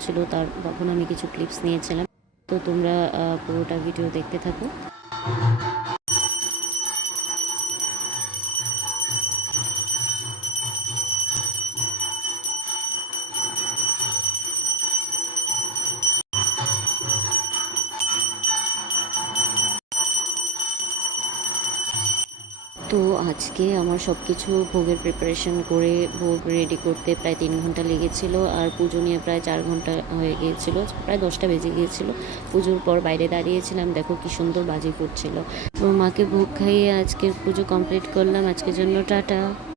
চলছিল, তখন আমি কিছু ক্লিপস নিয়েছিলাম। তো তোমরা পুরোটা ভিডিও দেখতে থাকো। তো আজকে আমার সব কিছু ভোগের প্রিপারেশন করে ভোগ রেডি করতে প্রায় 3 ঘন্টা লেগেছিল, আর পুজো নিয়ে প্রায় 4 ঘন্টা হয়ে গিয়েছিল, প্রায় 10টা বেজে গিয়েছিল। পুজোর পর বাইরে দাঁড়িয়েছিলাম, দেখো কি সুন্দর বাজি ফুটছিল। তো মাকে ভোগ খাইয়ে আজকের পুজো কমপ্লিট করলাম। আজকের জন্য টাটা।